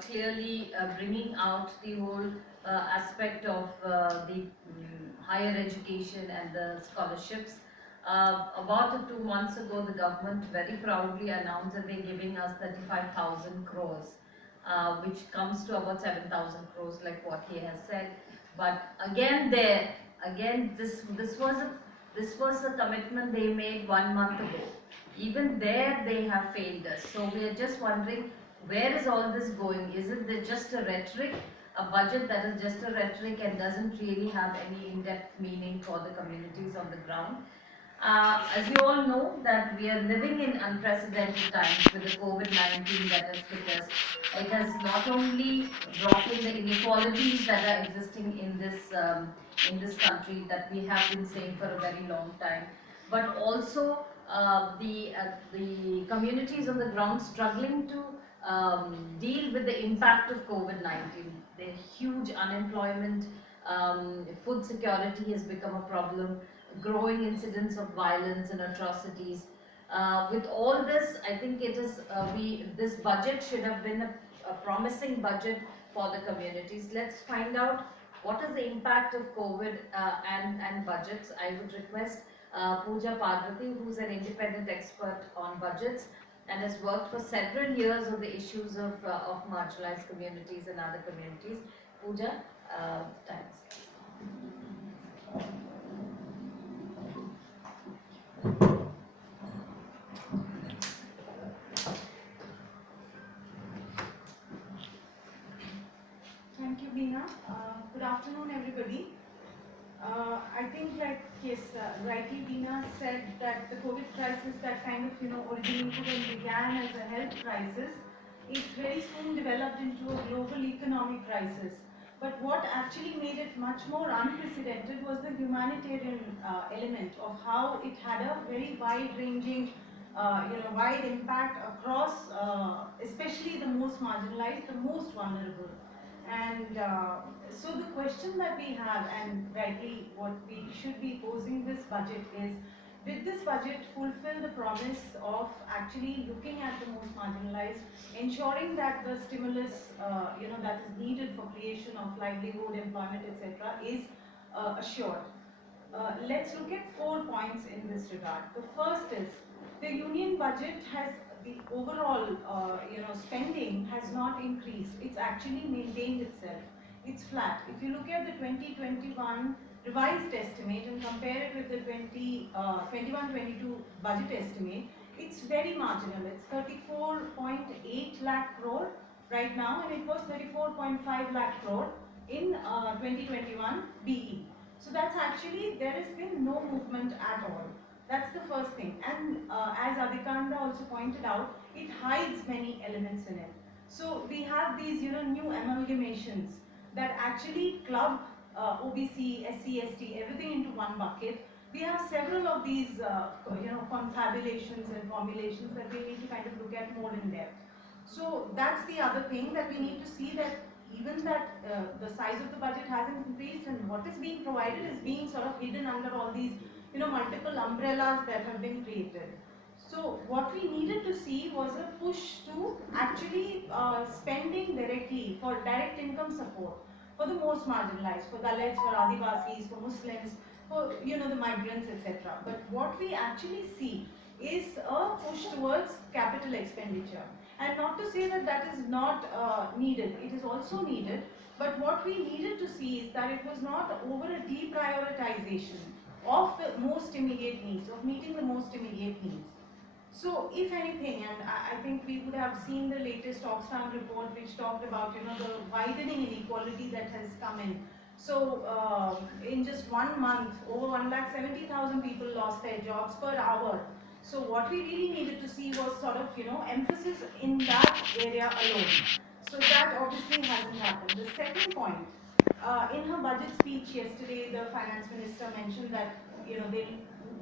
clearly bringing out the whole aspect of the higher education and the scholarships. About 2 months ago, the government very proudly announced that they're giving us 35,000 crores, which comes to about 7,000 crores, like what he has said. But again, this was a commitment they made 1 month ago. Even there, they have failed us. So we are just wondering, where is all this going? Is it just a rhetoric, a budget that is just a rhetoric and doesn't really have any in-depth meaning for the communities on the ground? As you all know, that we are living in unprecedented times with the COVID-19 that has hit us. It has not only brought in the inequalities that are existing in this country that we have been saying for a very long time, but also the communities on the ground struggling to deal with the impact of COVID-19. The huge unemployment, food security has become a problem, growing incidents of violence and atrocities. With all this, I think it is this budget should have been a promising budget for the communities. Let's find out what is the impact of COVID and budgets. I would request Pooja Parvati, who's an independent expert on budgets and has worked for several years on the issues of marginalized communities and other communities. Pooja, thanks. Thank you, Beena. Good afternoon, everybody. I think, like, yes, rightly Beena said that the COVID crisis that kind of, originated and began as a health crisis, it very soon developed into a global economic crisis. But what actually made it much more unprecedented was the humanitarian element of how it had a very wide-ranging, wide impact across, especially the most marginalized, the most vulnerable. And so the question that we have, and rightly what we should be posing this budget is, did this budget fulfill the promise of actually looking at the most marginalized, ensuring that the stimulus that is needed for creation of livelihood, employment, etc. is assured? Let's look at 4 points in this regard. The first is, the union budget has, the overall spending has not increased. It's actually maintained itself. It's flat. If you look at the 2021 revised estimate and compare it with the 21-22 budget estimate, it's very marginal. It's 34.8 lakh crore right now, and it was 34.5 lakh crore in 2021 BE. So that's actually, there has been no movement at all. That's the first thing. And as Adhikanda also pointed out, it hides many elements in it. So we have these new amalgamations that actually club OBC, SC, ST, everything into one bucket. We have several of these confabulations and formulations that we need to kind of look at more in depth. So that's the other thing, that we need to see that even that the size of the budget hasn't increased, and what is being provided is being sort of hidden under all these multiple umbrellas that have been created. So what we needed to see was a push to actually spending directly for direct income support for the most marginalized, for Dalits, for Adivasis, for Muslims, for the migrants, etc. But what we actually see is a push towards capital expenditure. And not to say that that is not needed, it is also needed. But what we needed to see is that it was not over a deprioritization of the most immediate needs, of meeting the most immediate needs. So if anything, and I think we would have seen the latest Oxfam report which talked about the widening inequality that has come in. So in just 1 month, over 1,70,000 people lost their jobs per hour. So what we really needed to see was sort of emphasis in that area alone. So that obviously hasn't happened. The second point, in her budget speech yesterday, the finance minister mentioned that they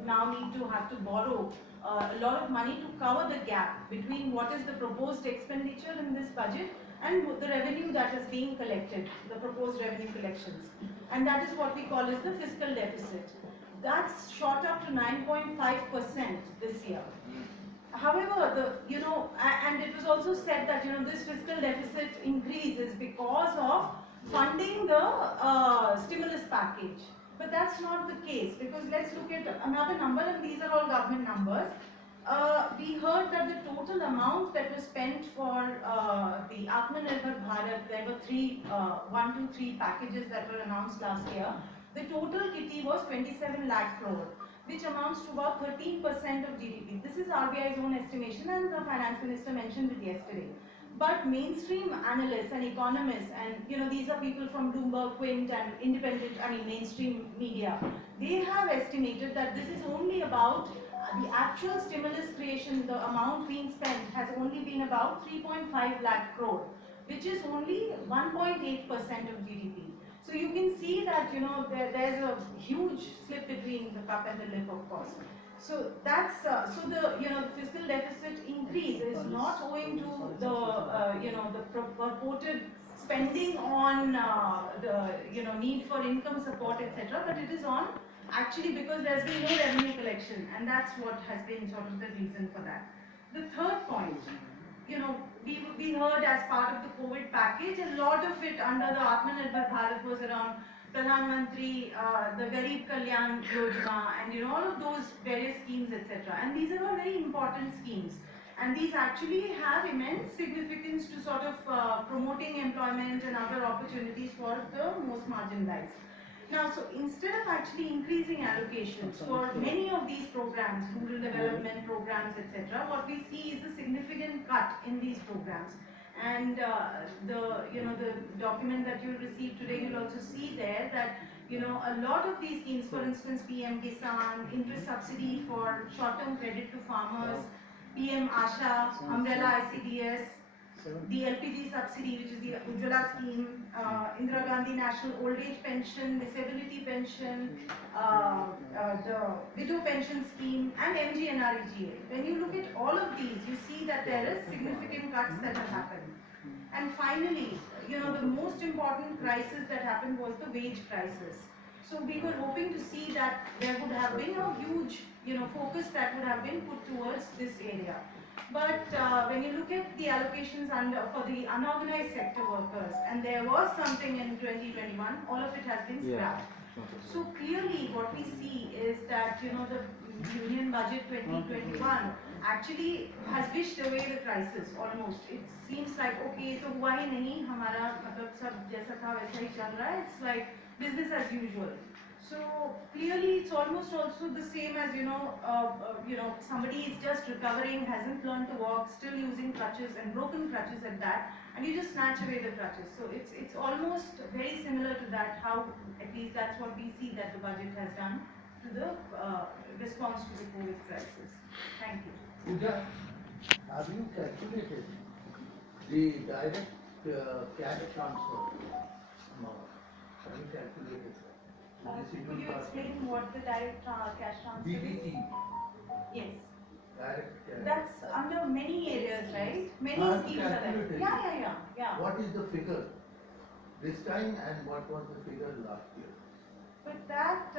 now need to have to borrow a lot of money to cover the gap between what is the proposed expenditure in this budget and the revenue that is being collected, the proposed revenue collections. And that is what we call as the fiscal deficit. That's shot up to 9.5% this year. however, and it was also said that this fiscal deficit increase is because of funding the stimulus package. But that's not the case, because let's look at another number, and these are all government numbers. We heard that the total amount that was spent for the Atmanirbhar Bharat, there were one, two, three packages that were announced last year. The total kitty was 27 lakh crore, which amounts to about 13% of GDP. This is RBI's own estimation, and the finance minister mentioned it yesterday. But mainstream analysts and economists, and these are people from Bloomberg, Quint, and mainstream media, they have estimated that this is only about the actual stimulus creation. The amount being spent has only been about 3.5 lakh crore, which is only 1.8% of GDP. So you can see that there's a huge slip between the cup and the lip, of course. So that's so the fiscal deficit increase is not owing to the purported spending on the need for income support, etc. But it is on actually because there's been no revenue collection, and that's what has been sort of the reason for that. The third point, we heard as part of the COVID package, a lot of it under the Atmanirbhar Bharat was around Pradhan Mantri, the Garib Kalyan Yojana, and all of those various schemes, etc. And these are all very important schemes. And these actually have immense significance to sort of promoting employment and other opportunities for the most marginalized. Now, so instead of actually increasing allocations for many of these programs, rural development programs, etc., what we see is a significant cut in these programs. And the document that you'll receive today, you'll also see there that a lot of these schemes, for instance, PM Kisan, interest subsidy for short-term credit to farmers, PM Asha, Umbrella ICDS, the LPG subsidy, which is the Ujjwala scheme, Indira Gandhi National Old Age Pension, Disability Pension, the Widow Pension Scheme, and MGNREGA. When you look at all of these, you see that there is significant cuts that have happened. And finally, the most important crisis that happened was the wage crisis. So we were hoping to see that there would have been a huge, focus that would have been put towards this area. But when you look at the allocations for the unorganized sector workers, and there was something in 2021, all of it has been scrapped. So clearly what we see is that the Union Budget 2021 actually has wished away the crisis almost. It seems like, okay, तो हुआ ही नहीं, हमारा मतलब सब जैसा था वैसा ही चल रहा है. It's like business as usual. So clearly it's almost also the same as somebody is just recovering, hasn't learned to walk, still using crutches and broken crutches at that, and you just snatch away the crutches. So it's almost very similar to that, how at least that's what we see that the budget has done to the response to the COVID crisis. Thank you. Pooja, have you calculated the direct cash transfer amount? Have you calculated that? Could you explain what the direct cash transfer is? DBT, Yes. direct cash. That's under many areas, right? Many Have schemes are there. calculated. Yeah. What is the figure this time and what was the figure last year? But that,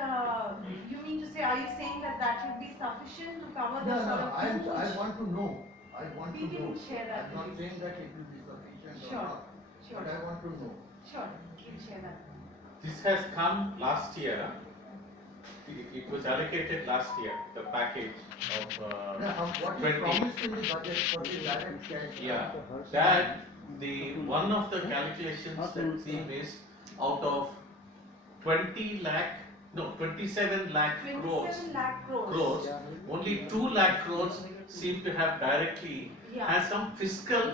you mean to say, are you saying that that should be sufficient to cover the No, sort of I huge? want to know. I want We to can know. share that I'm not with you. saying that it will be sufficient or Sure, not. sure. But I want to know. Sure, we'll share that. This has come last year. It was allocated last year, the package of Now, what you 20. promised in the budget for the direct cash. Yeah, that one of the calculations that seem is out of 27 lakh crores, 27 lakh crores. only 2 lakh crores seem to have directly Yeah. has some fiscal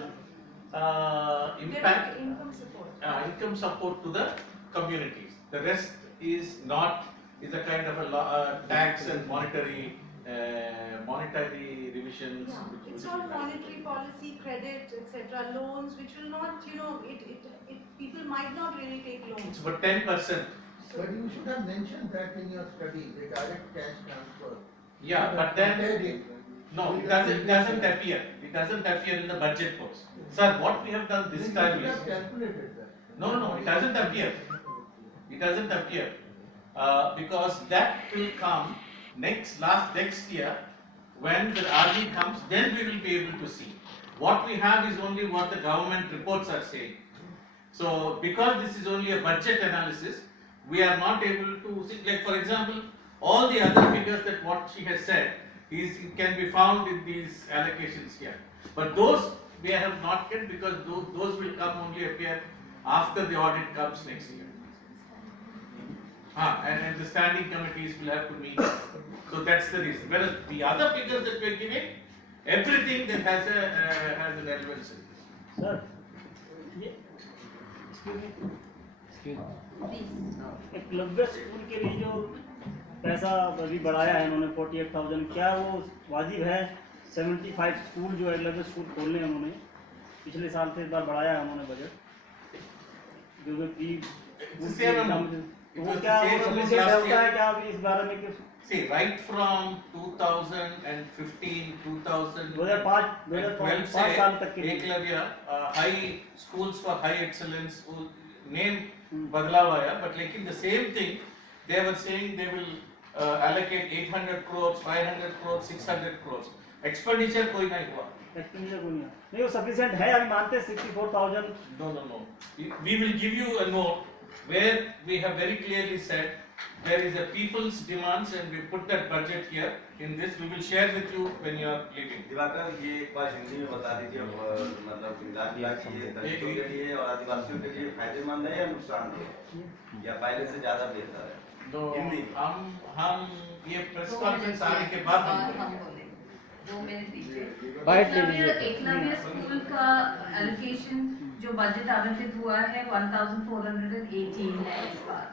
impact, Direct income support. income support to the communities. The rest is not, is a kind of tax and monetary revisions. Yeah, it's all monetary policy, credit, etc., loans, which will not, people might not really take loans. It's about 10%. But you should have mentioned that in your study, the direct cash transfer. Yeah, but then, Compared it no, with it the doesn't previous appear. It doesn't appear in the budget books. Sir, what we have done this year. time You is, should have calculated that. no, it doesn't appear. It doesn't appear. Because that will come next year, when the RD comes, then we will be able to see. What we have is only what the government reports are saying. So because this is only a budget analysis, we are not able to see, like for example, all the other figures that what she has said is, it can be found in these allocations here. But those we have not yet, because those will come only appear after the audit comes next year. And the standing committees will have to meet. So that's the reason. Whereas the other figures that we are giving, everything that has a relevance in this. Sir ये Eklavya school के लिए जो पैसा अभी बढ़ाया है उन्होंने 48,000, क्या वो वाजिब है? 75 स्कूल जो एकलव्य स्कूल खोलने हैं उन्होंने पिछले साल से इस बार बढ़ाया है उन्होंने बजट, जो जो फी It वो was the क्या same amount सफिशिएंट last होता है year. क्या अभी इस बारे में कि See, right from 2015, 2012 2005 साल तक के लिए Eklavya, high schools for high excellence, name बदला हुआ है, but लेकिन the same thing, they were saying they will allocate 800 crores, 500 crores, 600 crores. Expenditure कोई नहीं हुआ. एक्सपेंडिचर को नहीं वो सफिशिएंट है अभी मानते हैं 64,000? No. We will give you a note where we have very clearly said there is a people's demands and we put that budget here in this. We will share with you when you are leaving. Diwakar ये एक बार हिंदी में बता दीजिए, मतलब इंदिरा कि ये दलितों के लिए और आदिवासियों के लिए फायदेमंद है या नुकसानदेह या पहले से ज्यादा बेहतर है? तो हिंदी हम ये प्रेस कॉन्फ्रेंस आने के बाद हम बोलेंगे 2 मिनट दीजिए। बाइट ले लीजिए। एकलव्य स्कूल का एलोकेशन जो बजट आवंटित हुआ है 1418 है इस बार।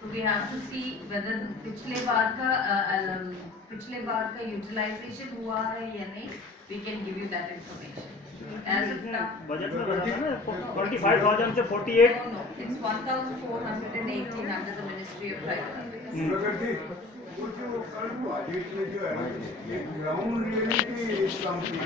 तो we have to see whether पिछले बार का यूटिलाइजेशन हुआ है या नहीं। We can give you that information as of now. Budget में बताया ना 45,000 से 48। No, it's 1418 under the Ministry of Tribal Affairs. वो जो कल वो ऑडिट में जो है, एक ग्राउंड रियलिटी इस कंपनी